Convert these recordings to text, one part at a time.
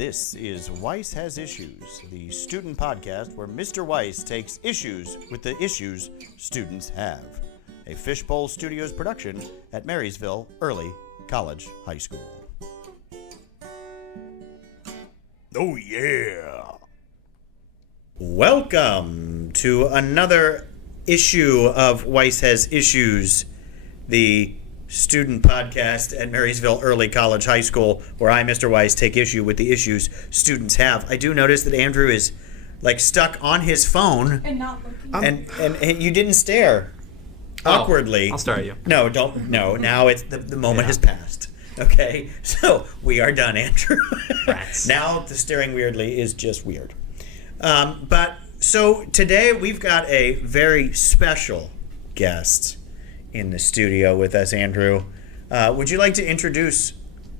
This is Weiss Has Issues, the student podcast where Mr. Weiss takes issues with the issues students have. A Fishbowl Studios production at Marysville Early College High School. Oh yeah! Welcome to another issue of Weiss Has Issues, the student podcast at Marysville Early College High School, where I, Mr. Weiss, take issue with the issues students have. I do notice that Andrew is stuck on his phone and not looking. And you didn't stare awkwardly. I'll stare at you. No, don't. No, now it's the moment has passed. Okay, so we are done, Andrew. Now the staring weirdly is just weird. So today we've got a very special guest in the studio with us, Andrew. Would you like to introduce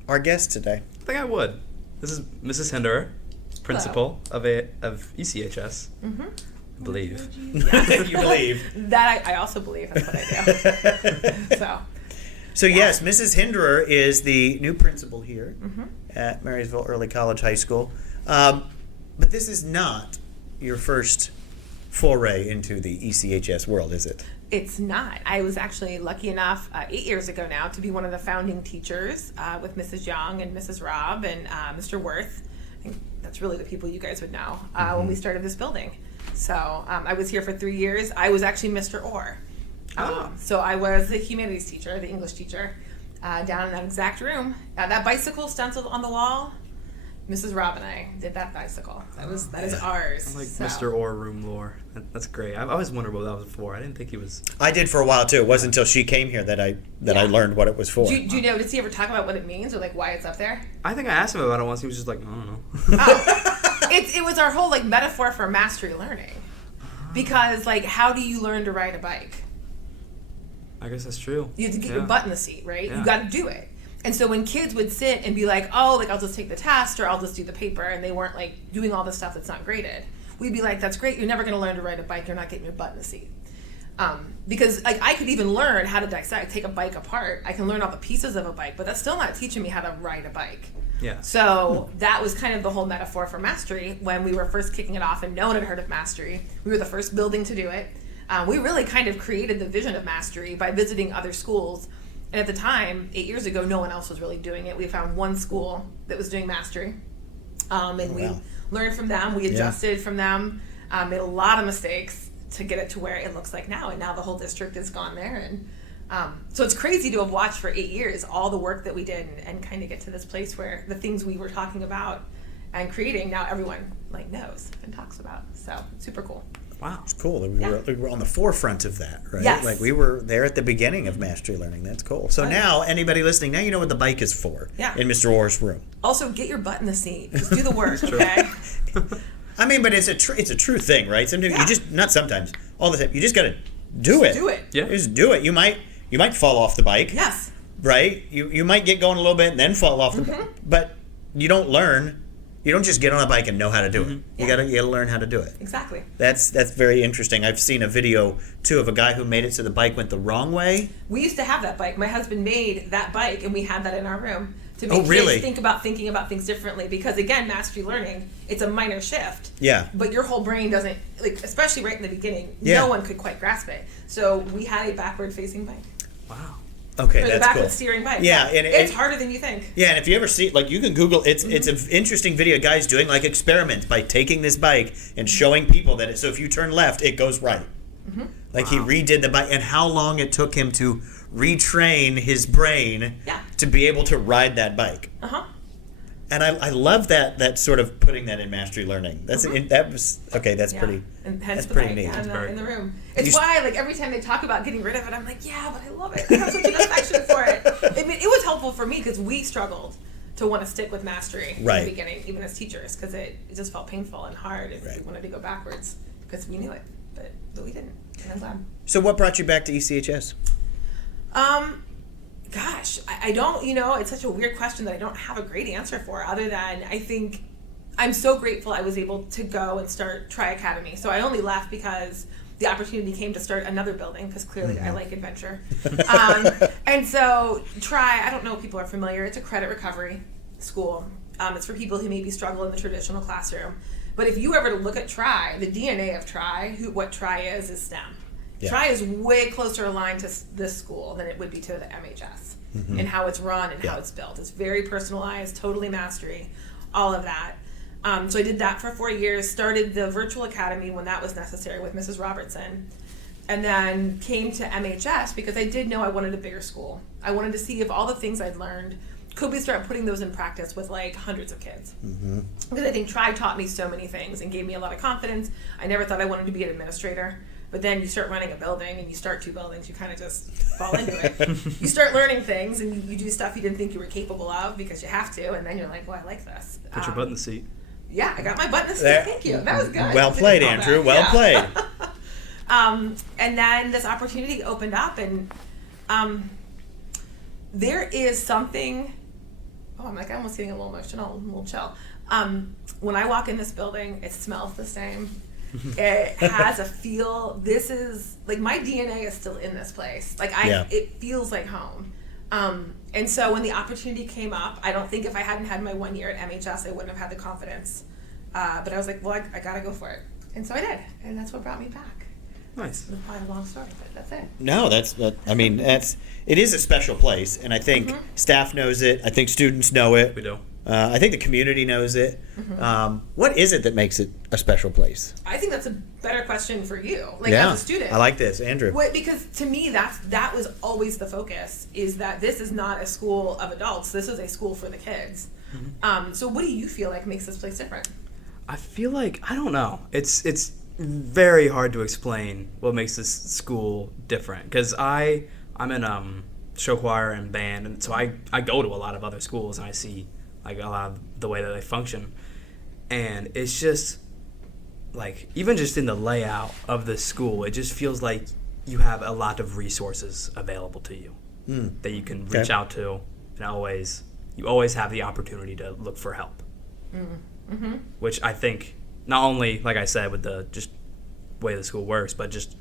our guest today? I think I would. This is Mrs. Hinderer, principal of ECHS. Mm-hmm. I believe. Yeah. You believe. That I also believe. That's what I do. So yes, Mrs. Hinderer is the new principal here at Marysville Early College High School. But this is not your first foray into the ECHS world, is it? It's not. I was actually lucky enough 8 years ago now to be one of the founding teachers with Mrs. Young and Mrs. Robb and Mr. Worth. I think that's really the people you guys would know when we started this building. So I was here for 3 years. I was actually Mr. Orr. So I was the humanities teacher, the English teacher, down in that exact room. That bicycle stenciled on the wall, Mrs. Robb and I did that bicycle. That is ours. I'm like Mr. Orr room lore. That's great. I've always wondered what that was for. I didn't think he was. I did for a while too. It wasn't until she came here that I learned what it was for. Do you know? Does he ever talk about what it means or why it's up there? I think I asked him about it once. He was just like, I don't know. It was our whole metaphor for mastery learning, because how do you learn to ride a bike? I guess that's true. You have to get your butt in the seat, right? Yeah. You got to do it. And so when kids would sit and be I'll just take the test or I'll just do the paper, and they weren't doing all the stuff that's not graded, we'd be that's great, you're never going to learn to ride a bike, you're not getting your butt in the seat. Because I could even learn how to dissect, take a bike apart, I can learn all the pieces of a bike, but that's still not teaching me how to ride a bike. Yeah. So that was kind of the whole metaphor for mastery when we were first kicking it off, and no one had heard of mastery. We were the first building to do it. We really kind of created the vision of mastery by visiting other schools. And at the time, 8 years ago, no one else was really doing it. We found one school that was doing mastery. We learned from them. We adjusted from them. Made a lot of mistakes to get it to where it looks like now. And now the whole district has gone there. And so it's crazy to have watched for 8 years all the work that we did and kind of get to this place where the things we were talking about and creating, now everyone knows and talks about. So it's super cool. Wow. It's cool that we were on the forefront of that, right? Yes. We were there at the beginning of mastery learning. That's cool. So now, anybody listening, now you know what the bike is for in Mr. Orr's room. Also, get your butt in the seat. Just do the work, okay? I mean, but it's a true thing, right? Sometimes you just, not sometimes, all the time, you just got to do it. Do it. Yeah. Just do it. You might fall off the bike. Yes. Right? You might get going a little bit and then fall off the bike. But you don't learn. You don't just get on a bike and know how to do it. You gotta learn how to do it. Exactly. That's very interesting. I've seen a video too of a guy who made it so the bike went the wrong way. We used to have that bike. My husband made that bike, and we had that in our room to make kids thinking about things differently. Because again, mastery learning, it's a minor shift. Yeah. But your whole brain doesn't, especially right in the beginning, no one could quite grasp it. So we had a backward-facing bike. Wow. Okay, or that's the backward cool. steering bike. Yeah, and it's harder than you think. Yeah, and if you ever see, you can Google, it's an interesting video. Guys doing experiments by taking this bike and showing people that so if you turn left, it goes right. He redid the bike, and how long it took him to retrain his brain to be able to ride that bike. And I love that sort of putting that in mastery learning. That's pretty. And hence that's the pretty bike neat. in the room. It's why every time they talk about getting rid of it, I'm but I love it. I have such an affection for it. I mean, it was helpful for me because we struggled to want to stick with mastery in the beginning, even as teachers, because it just felt painful and hard if we wanted to go backwards because we knew it, but we didn't. And I'm glad. So what brought you back to ECHS? Gosh, I don't, it's such a weird question that I don't have a great answer for, other than I think I'm so grateful I was able to go and start Tri Academy. So I only left because the opportunity came to start another building, because clearly I like adventure. And so Tri, I don't know if people are familiar, it's a credit recovery school. It's for people who maybe struggle in the traditional classroom. But if you ever look at TRI, the DNA of TRI, what TRI is STEM. Yeah. TRI is way closer aligned to this school than it would be to the MHS and how it's run and how it's built. It's very personalized, totally mastery, all of that. So I did that for 4 years, started the virtual academy when that was necessary with Mrs. Robertson, and then came to MHS because I did know I wanted a bigger school. I wanted to see if all the things I'd learned, could we start putting those in practice with like hundreds of kids? Because I think TRI taught me so many things and gave me a lot of confidence. I never thought I wanted to be an administrator. But then you start running a building and you start 2 buildings, you kind of just fall into it. You start learning things and you do stuff you didn't think you were capable of because you have to, and then you're like, well, I like this. Put your butt in the seat. Yeah, I got my butt in the seat. Thank you. That was good. Well played, Andrew. Well played. And then this opportunity opened up, and there is something. Oh, I'm almost getting a little emotional, a little chill. When I walk in this building, it smells the same. It has a feel. This is like my DNA is still in this place. Like it feels like home. And so when the opportunity came up, I don't think if I hadn't had my 1 year at MHS, I wouldn't have had the confidence. But I was like, well, I gotta go for it. And so I did, and that's what brought me back. Nice. It's probably a long story, but that's it. No, it is a special place, and I think staff knows it. I think students know it. We do. I think the community knows it. What is it that makes it a special place? I think that's a better question for you, as a student. I like this, Andrew. Because to me, that was always the focus, is that this is not a school of adults. This is a school for the kids. So what do you feel like makes this place different? I feel like, I don't know. It's very hard to explain what makes this school different. Because I'm in show choir and band, and so I go to a lot of other schools, and I see like a lot of the way that they function. And it's just like, even just in the layout of the school, it just feels like you have a lot of resources available to you that you can reach out to, and you always have the opportunity to look for help. Which I think, not only, like I said, with the just way the school works, but just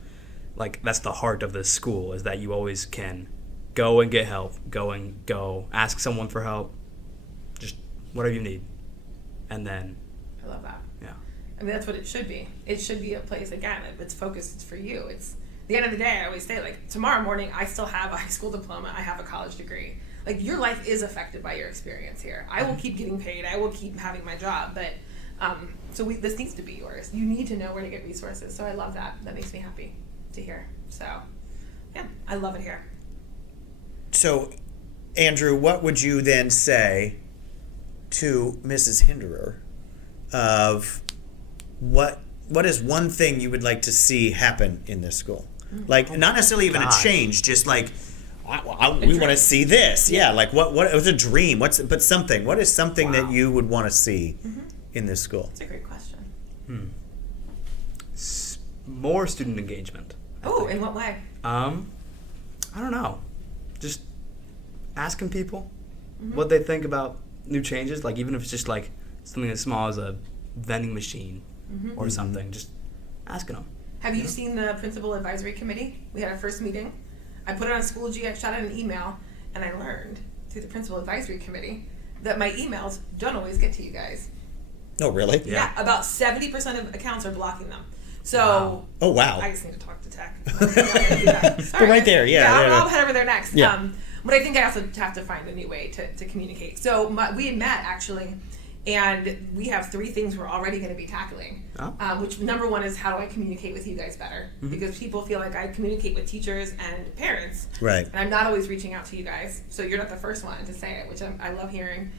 like that's the heart of this school, is that you always can go and get help, go ask someone for help, just whatever you need. And then I love that. Yeah. I mean, that's what it should be. It should be a place, again, it's focused, it's for you. It's the end of the day, I always say, like, tomorrow morning, I still have a high school diploma, I have a college degree. Like, your life is affected by your experience here. I will keep getting paid, I will keep having my job, but this needs to be yours. You need to know where to get resources. So I love that. That makes me happy to hear. So, yeah, I love it here. So, Andrew, what would you then say to Mrs. Hinderer of what is one thing you would like to see happen in this school? Like, not necessarily even a change, just like, we want to see this. Yeah, like what was a dream? What is something that you would want to see in this school? That's a great question. More student engagement. Oh, in what way? I don't know. Just asking people what they think about new changes. Like, even if it's just like something as small as a vending machine or something, just asking them. Have you seen the Principal Advisory Committee? We had our first meeting. I put it on Schoology, I shot out an email, and I learned through the Principal Advisory Committee that my emails don't always get to you guys. Oh, really? Yeah, about 70% of accounts are blocking them. So, Oh, wow. I just need to talk to tech. Sorry, right there, I'll head over there next. Yeah. But I think I also have to find a new way to communicate. So we met, actually, and we have 3 things we're already going to be tackling. Which, number 1 is, how do I communicate with you guys better? Because people feel like I communicate with teachers and parents. Right. And I'm not always reaching out to you guys. So you're not the first one to say it, which I love hearing.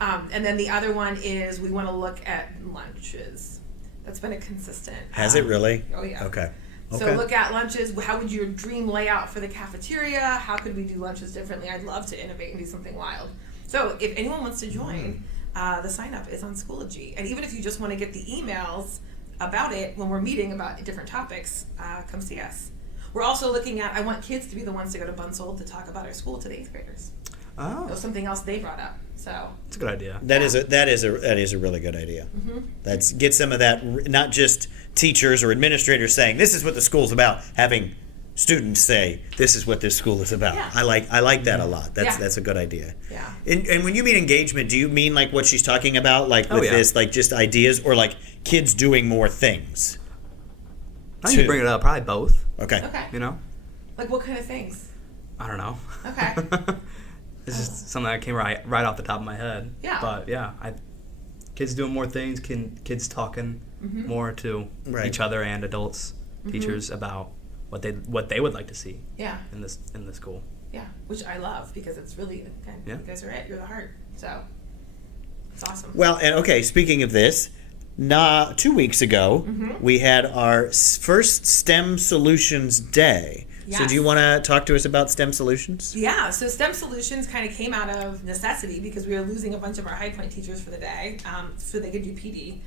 And then the other one is, we want to look at lunches. That's been a consistent. Has it really? Oh, yeah. Okay. So look at lunches. How would your dream layout for the cafeteria? How could we do lunches differently? I'd love to innovate and do something wild. So if anyone wants to join, the sign up is on Schoology. And even if you just want to get the emails about it when we're meeting about different topics, come see us. We're also looking at, I want kids to be the ones to go to Bunsold to talk about our school to the 8th graders. Oh. That was something else they brought up. So It's a good idea. That is a really good idea. That's get some of that, not just teachers or administrators saying this is what the school's about, having students say, this is what this school is about. Yeah. I like that a lot. That's a good idea. Yeah. And when you mean engagement, do you mean like what she's talking about, like with this, like just ideas, or like kids doing more things? I think you bring it up. Probably both. Okay. You know? Like what kind of things? I don't know. Okay. It's just something that came right off the top of my head. Yeah. But yeah, kids doing more things, kids talking more to each other and adults, teachers about what they would like to see. Yeah. In the school. Yeah, which I love because it's really, again, you guys are it. You're the heart. So it's awesome. Well, and okay, speaking of this, 2 weeks ago we had our first STEM Solutions Day. So do you want to talk to us about STEM Solutions? Yeah, so STEM Solutions kind of came out of necessity because we were losing a bunch of our High Point teachers for the day, so they could do PD.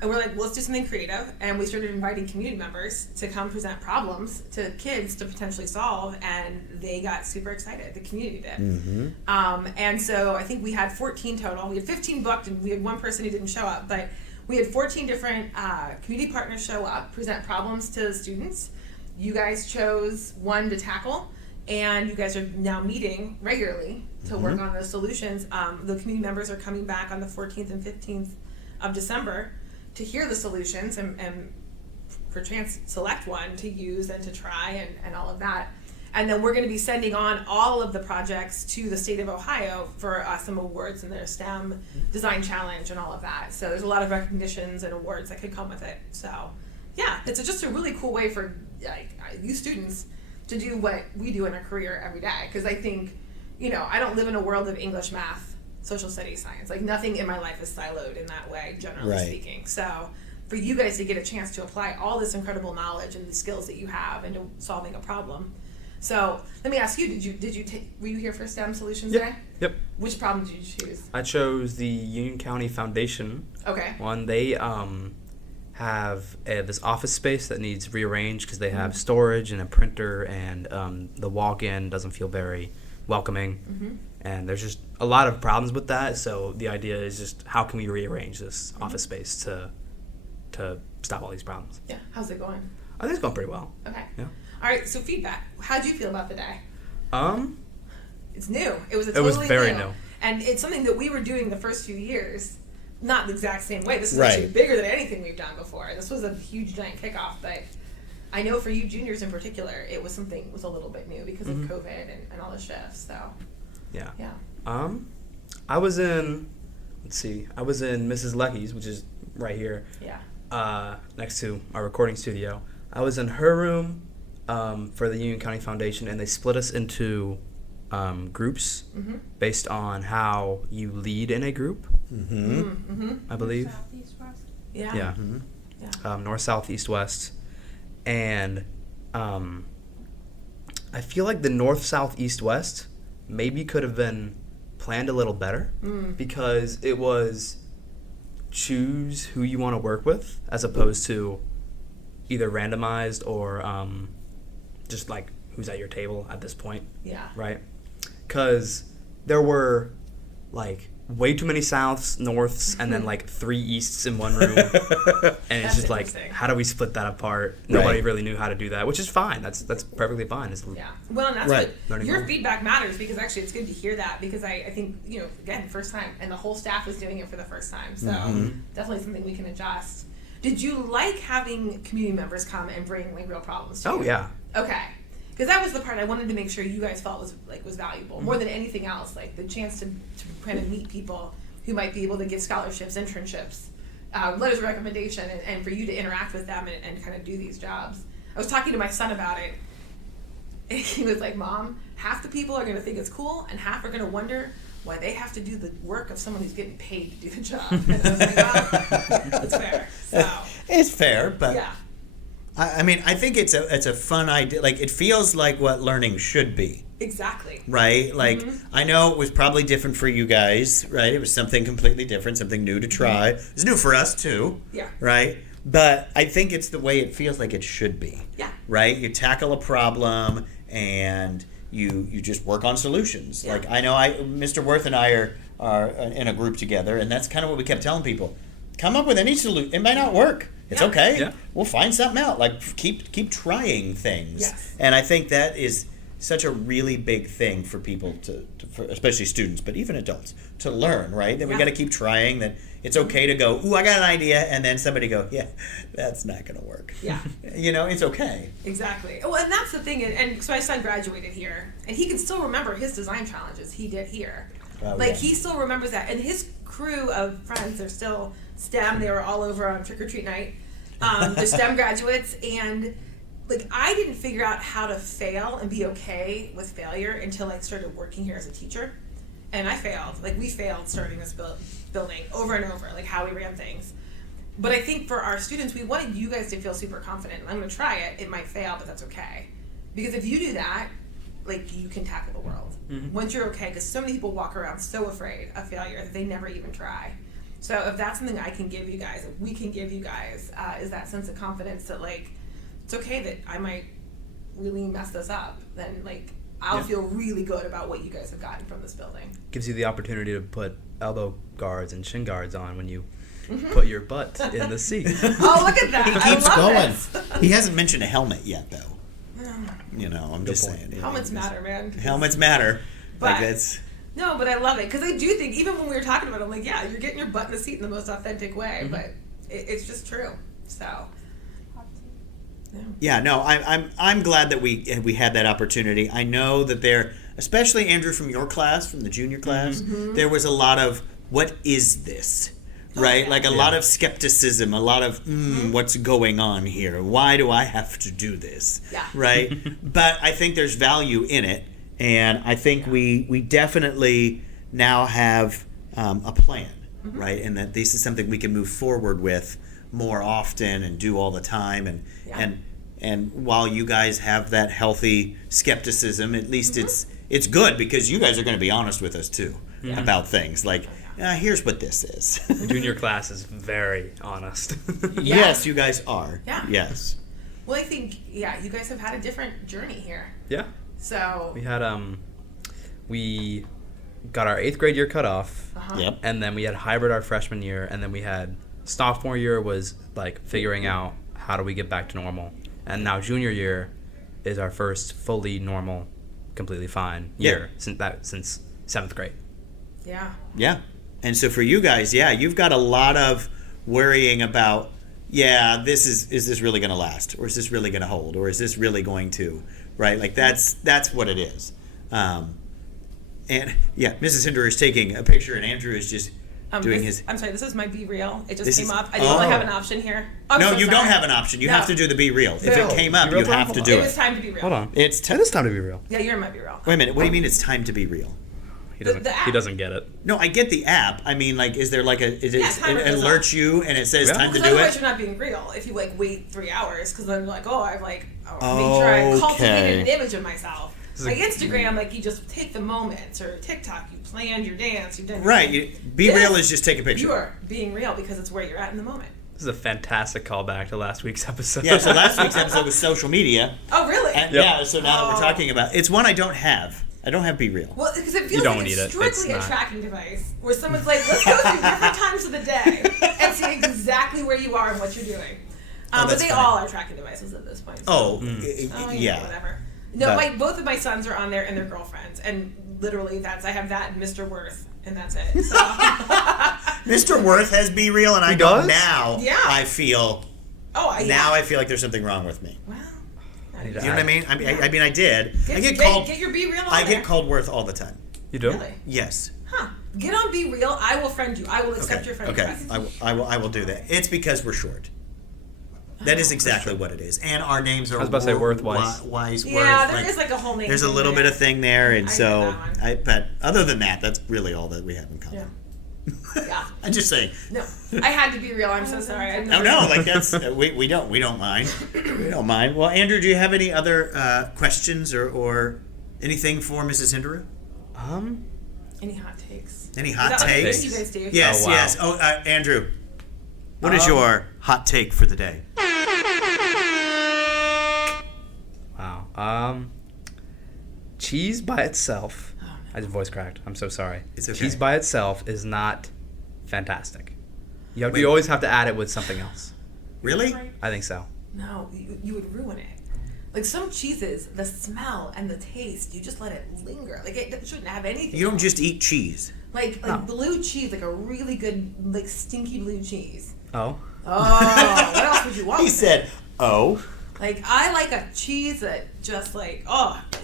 And we're like, well, let's do something creative. And we started inviting community members to come present problems to kids to potentially solve. And they got super excited. The community did. And so I think we had 14 total. We had 15 booked, and we had one person who didn't show up. But we had 14 different community partners show up, present problems to the students. You guys chose one to tackle. And you guys are now meeting regularly to work on those solutions. The community members are coming back on the 14th and 15th of December to hear the solutions and perchance select one to use and to try and all of that. And then we're going to be sending on all of the projects to the state of Ohio for some awards in their STEM design challenge and all of that. So there's a lot of recognitions and awards that could come with it. So yeah, it's just a really cool way for you students to do what we do in our career every day. Because I think, I don't live in a world of English, math, social studies, science. Like nothing in my life is siloed in that way, generally speaking. So for you guys to get a chance to apply all this incredible knowledge and the skills that you have into solving a problem. So let me ask you, were you here for STEM Solutions Day? Yep. Which problem did you choose? I chose the Union County Foundation one. They have this office space that needs rearranged because they have storage and a printer, and the walk-in doesn't feel very welcoming. And there's just a lot of problems with that. So the idea is just how can we rearrange this office space to stop all these problems. Yeah. How's it going? I think it's going pretty well. Okay. Yeah. All right. So feedback. How'd you feel about the day? It's new. It was very new. And it's something that we were doing the first few years. Not the exact same way. This is actually bigger than anything we've done before. This was a huge, giant kickoff, but I know for you juniors in particular, it was something that was a little bit new because of COVID and all the shifts. So, yeah. Yeah. I was in Mrs. Lecky's, which is right here. Yeah. Next to our recording studio. I was in her room for the Union County Foundation, and they split us into groups based on how you lead in a group. I believe. South, east, west. Yeah. Yeah. North, south, east, west, and I feel like the north, south, east, west maybe could have been planned a little better because it was choose who you want to work with as opposed to either randomized or just like who's at your table at this point. Yeah. Right? Because there were like way too many souths, norths, and then like 3 easts in one room. And it's just like, how do we split that apart? Nobody really knew how to do that, which is fine. That's perfectly fine. Yeah. Well, and that's what Learning your more. feedback matters because actually it's good to hear that because I think, again, first time, and the whole staff is doing it for the first time. So definitely something we can adjust. Did you like having community members come and bring like real problems to you? Oh, yeah. Okay. Because that was the part I wanted to make sure you guys felt was valuable more than anything else. Like the chance to kind of meet people who might be able to give scholarships, internships, letters of recommendation, and for you to interact with them and kind of do these jobs. I was talking to my son about it, and he was like, "Mom, half the people are going to think it's cool, and half are going to wonder why they have to do the work of someone who's getting paid to do the job." And I was like, "Well, that's fair." So it's fair, but yeah. I mean, I think it's a fun idea. Like, it feels like what learning should be. Exactly. Right? Like, I know it was probably different for you guys, right? It was something completely different, something new to try. It's new for us, too. Yeah. Right? But I think it's the way it feels like it should be. Yeah. Right? You tackle a problem, and you just work on solutions. Yeah. Like, I know Mr. Worth and I are in a group together, and that's kind of what we kept telling people. Come up with any solution. It might not work. It's Yeah. okay. Yeah. We'll find something out. Like keep trying things. Yes. And I think that is such a really big thing for people for especially students, but even adults, to learn, right? That we Yeah. got to keep trying, that it's okay to go, ooh, I got an idea, and then somebody go, yeah, that's not going to work. Yeah. It's okay. Exactly. Well, and that's the thing. And so my son graduated here, and he can still remember his design challenges he did here. Oh, Like, yeah. he still remembers that. And his crew of friends are still STEM. They were all over on trick-or-treat night. They're STEM graduates. And, like, I didn't figure out how to fail and be okay with failure until I started working here as a teacher. And I failed. Like, we failed starting this building over and over, like, how we ran things. But I think for our students, we wanted you guys to feel super confident. I'm going to try it. It might fail, but that's okay. Because if you do that, like, you can tackle the world. Mm-hmm. Once you're okay, because so many people walk around so afraid of failure that they never even try. So if that's something I can give you guys, if we can give you guys, is that sense of confidence that, like, it's okay that I might really mess this up, then, like, I'll feel really good about what you guys have gotten from this building. Gives you the opportunity to put elbow guards and shin guards on when you put your butt in the seat. Oh, look at that. He keeps I love going. this. He hasn't mentioned a helmet yet, though. I'm just point. saying. Helmets matter, man. Helmets matter. But- Like, it's... No, but I love it because I do think even when we were talking about it, I'm like, yeah, you're getting your butt in the seat in the most authentic way, but it's just true. So, Yeah, no, I'm glad that we had that opportunity. I know that there, especially Andrew from your class, from the junior class, there was a lot of, what is this? Right? yeah. Like a lot of skepticism, a lot of, what's going on here? Why do I have to do this? Yeah. Right? But I think there's value in it. And I think we definitely now have a plan, right? And that this is something we can move forward with more often and do all the time. And while you guys have that healthy skepticism, at least it's good because you guys are going to be honest with us too about things. Like, here's what this is. The junior class is very honest. Yes, you guys are. Yeah. Yes. well, I think, yeah, you guys have had a different journey here. Yeah. So, We had we got our 8th grade year cut off, Yep. and then we had hybrid our freshman year, and then we had sophomore year was like figuring out how do we get back to normal, and now junior year is our first fully normal, completely fine year since 7th grade. yeah. Yeah. And so for you guys, you've got a lot of worrying about, is this really going to last? Or is this really going to hold? Or is this really going to, right? Like that's what it is. And Mrs. Hinderer is taking a picture and Andrew is just doing his... I'm sorry, this is my Be Real. It just This came is- up. I didn't really have an option here. I'm No, so you sorry. don't have an option. You No. have to do the Be Real. If No. it came up, Be Real you have time? to Hold do It was it. time to be real. Hold on. It's It is time to be real. Yeah, you're in my Be Real. Wait a minute. What do you mean it's time to be real? He doesn't. The app. He doesn't get it. No, I get the app. I mean, like, is there like it timer goes alerts you and it says Yeah. time to Because do otherwise it? you're not being real if you like wait 3 hours because then you're like, oh, I've like made sure I cultivated an image of myself. Like Instagram, like you just take the moments, or TikTok, you planned your dance, you've done your Right. thing. Be This, real is just take a picture. You are being real because it's where you're at in the moment. This is a fantastic callback to last week's episode. Yeah, so last week's episode was social media. Oh, really? And Yep. so now that we're Oh. talking about it's one I don't have. I don't have Be Real. Well, because it feels don't like need it's it. It's strictly a not. tracking device where someone's like, let's go through different times of the day and see exactly where you are and what you're doing. But that's they fine. all are tracking devices at this point. So. Oh, Yeah, whatever. No, But- both of my sons are on there and their girlfriends, and literally I have that and Mr. Worth, and that's it. So. Mr. Worth has Be Real, and I He don't does? now. Yeah. I feel yeah. I feel like there's something wrong with me. Wow. need You know what I mean? I mean, I did. I get Get called. your Be Real on I there. get called Worth all the time. You do? Really? Yes. Huh. Get on Be Real. I will friend you. I will accept Okay. your friend Okay. request. I will do that. It's because we're short. That is exactly what it is. And our names are. I was about to say Worth, Weiss. Weiss, Yeah, Worth. there is like a whole name. There's a thing little there. bit of thing there, and I so get that one. but other than that, that's really all that we have in common. Yeah. Yeah. I'm just saying. No, I had to be real. I'm so sorry. I No, like that's we don't mind. We don't mind. Well, Andrew, do you have any other questions or anything for Mrs. Hinderer? Any hot takes? Any hot Is that what takes? you guys do? Yes, Oh, wow. yes. Oh, Andrew, what is your hot take for the day? Wow. Cheese by itself. I just voice cracked. I'm so sorry. It's okay. Cheese by itself is not fantastic. You Wait. always have to add it with something else. Really? I think so. No, you would ruin it. Like some cheeses, the smell and the taste, you just let it linger. Like it shouldn't have anything. You don't just eat cheese. Like blue cheese, like a really good, like stinky blue cheese. Oh. Oh, what else would you want? He with said, it? "Oh." Like I like a cheese that just like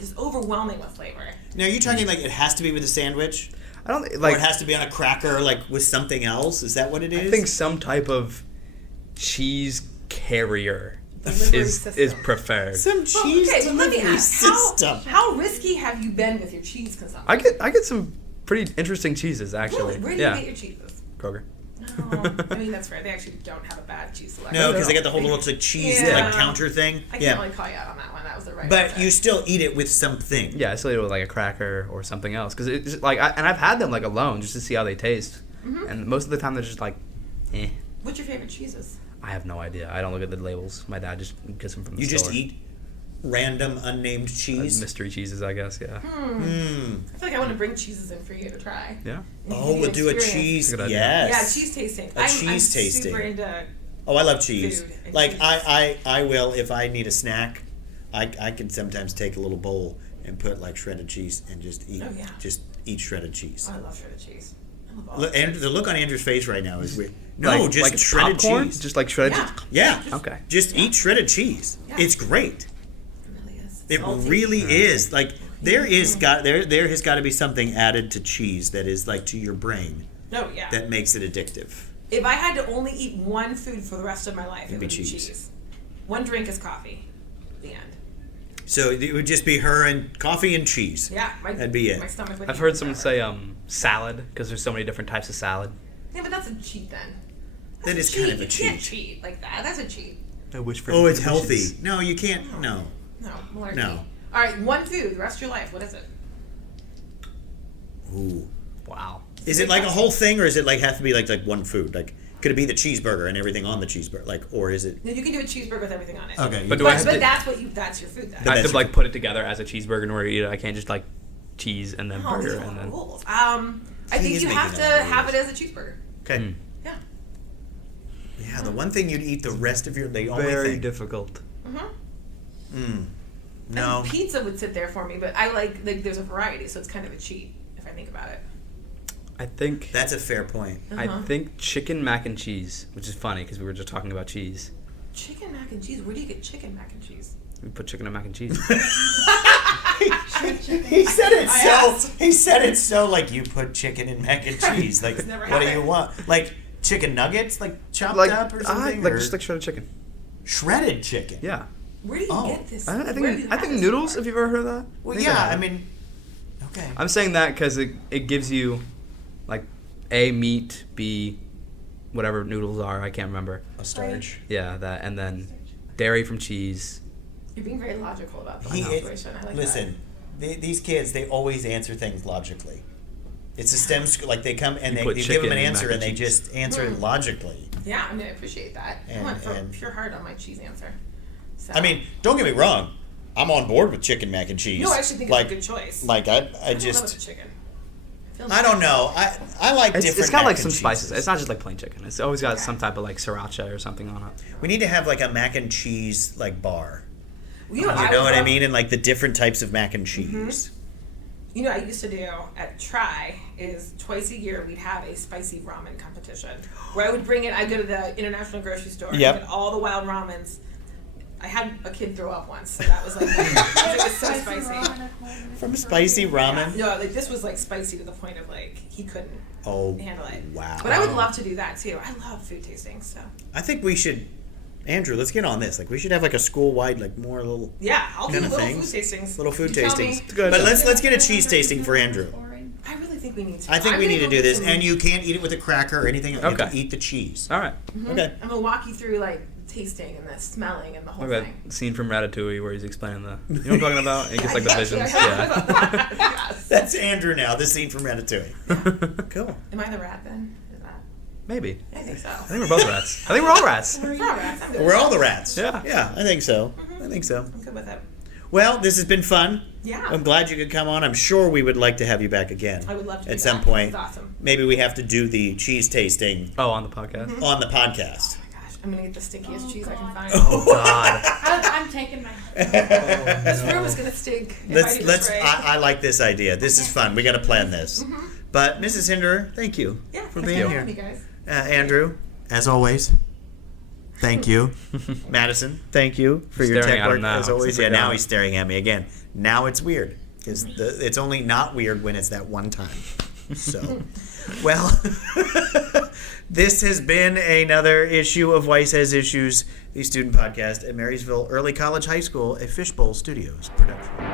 is overwhelming with flavor. Now you're talking like it has to be with a sandwich, I don't or like. it has to be on a cracker, like with something else. Is that what it is? I think some type of cheese carrier Delivery is system. preferred. some cheese Okay, well, let me delivery ask, system. how risky have you been with your cheese consumption? I get some pretty interesting cheeses actually. Really? Where do you get your cheeses? Kroger. No, I mean that's fair. They actually don't have a bad cheese selection. No, because they got the whole little like cheese Yeah. like counter thing. I can't really call you out on that one. That was the right. But answer. you still eat it with something. Yeah, I still eat it with like a cracker or something else because it's like and I've had them like alone just to see how they taste, and most of the time they're just like, eh. What's your favorite cheeses? I have no idea. I don't look at the labels. My dad just gets them from the You store. just eat random unnamed cheese. Mystery cheeses, I guess. Yeah. I feel like I want to bring cheeses in for you to try. Yeah. And Oh, give you we'll an do a experience. cheese. Good idea. Yes. Yeah, cheese tasting. A cheese I'm tasting. super into. Oh, I love cheese. Food and Like cheese. I will if I need a snack. I can sometimes take a little bowl and put like shredded cheese and just eat. Oh, yeah. Just eat shredded cheese. Oh, I love shredded cheese. I love all Look, cheese. the look on Andrew's face right now is weird. No, like, just like shredded popcorn? cheese. Just like shredded Yeah. cheese. Yeah. Okay. Just eat shredded cheese. Yeah. It's great. It really is. It Salty. really is. Like there has got to be something added to cheese that is like to your brain Oh yeah. that makes it addictive. If I had to only eat one food for the rest of my life, it It'd would be be cheese. cheese. One drink is coffee. The end. So it would just be her and coffee and cheese. Yeah, That'd be it. My stomach would. I've eat heard someone forever. say salad because there's so many different types of salad. Yeah, but that's a cheat then. That That's is kind of a You can't cheat. cheat like that. That's a cheat. I wish for Oh, it's healthy. No, you can't. No. No, malarkey. No. All right, one food the rest of your life. What is it? Ooh. Wow. Is it like a whole thing, or is it like have to be like one food? Like, could it be the cheeseburger and everything on the cheeseburger? Like, or is it? No, you can do a cheeseburger with everything on it. Okay. But do I But, have but to- that's your food then. I have That's to like put it together as a cheeseburger in order to eat it. I can't just like cheese and then Oh, these burger are and then. rules. I think is you have making to all the have it as a cheeseburger. Okay. Yeah. Yeah, the one thing you'd eat the rest of the only Very thing. difficult. I No. think pizza would sit there for me, but I like there's a variety, so it's kind of a cheat if I think about it. I think That's a fair point. I think chicken mac and cheese, which is funny because we were just talking about cheese. Chicken mac and cheese. Where do you get chicken mac and cheese? We put chicken and mac and cheese. He said it so. He said it so like you put chicken in mac and cheese. Like, Never what do had you it. want? Like chicken nuggets, like chopped like up or something, like or just like shredded chicken. shredded chicken. Yeah. Where do you Oh. get this? I Where have think you I had think this noodles. before? Have you ever heard of that? Well, think yeah. have. I mean, okay. I'm saying that because it gives you like A, meat, B, whatever noodles are. I can't remember. A starch. Yeah, that, and then dairy from cheese. You're being very logical about the He is, situation. I like listen, these kids, they always answer things logically. It's a STEM school. Like they come and You they put give them chicken an in answer mac and and they cheese. just answer it logically. that. Yeah, I mean, I appreciate that. I And- went for and- pure heart on my cheese answer. So. I mean, don't get me wrong. I'm on board with chicken mac and cheese. no, I actually think like, it's a good choice. Like I I don't know just, about the chicken. I don't know. I like different. It's got mac like and some spices. cheeses. It's not just like plain chicken. It's always got Okay. some type of like sriracha or something on it. We need to have like a mac and cheese like bar. You know, You know what I mean? And like the different types of mac and Mm-hmm. cheese. You know, what I used to do at Try is twice a year we'd have a spicy ramen competition where I would bring it. I'd go to the international grocery store Yep. and get all the wild ramens. I had a kid throw up once, so that was like it was so spicy. From spicy ramen. No, like this was like spicy to the point of like he couldn't Oh, handle it. wow. But I would love to do that too. I love food tasting, so I think we should, Andrew. Let's get on this. Like we should have like a school wide, like more little yeah, I'll do Kind of little things. food tastings. little food You tell me. tastings. Good. But let's get a cheese tasting for Andrew. I really think we need to. I think I'm we gonna need to go do get this, some- and you can't eat it with a cracker or anything. You have Okay. to eat the cheese. All right. Okay. I'm gonna walk you through like tasting and the smelling and the whole Like thing. that scene from Ratatouille where he's explaining the. You know what I'm talking about? He gets like the Yes, visions. yes. Yeah. Yes. That's Andrew now. This scene from Ratatouille. Cool. Am I the rat then? Is that? Maybe. I think so. I think we're both rats. I think we're all rats. We're all rats. I'm good. We're all the rats. Yeah. Yeah, I think so. I think so. I'm good with it. Well, this has been fun. Yeah. I'm glad you could come on. I'm sure we would like to have you back again. I would love to do at some that. point. It's awesome. Maybe we have to do the cheese tasting Oh, on the podcast. on the podcast. Oh my gosh. I'm gonna get the stinkiest cheese I can find. Oh God. I'm taking my. This room is gonna stink. I like this idea. This is fun. We got to plan this. But Mrs. Hinderer, thank you for being here. You guys. Andrew, as always, thank you. Madison, thank you for your Staring tech at work him now. as always. I Yeah, now forgot. he's staring at me again. Now it's weird because it's only not weird when it's that one time. So, well, this has been another issue of Weiss Has Issues, the student podcast at Marysville Early College High School, a Fishbowl Studios production.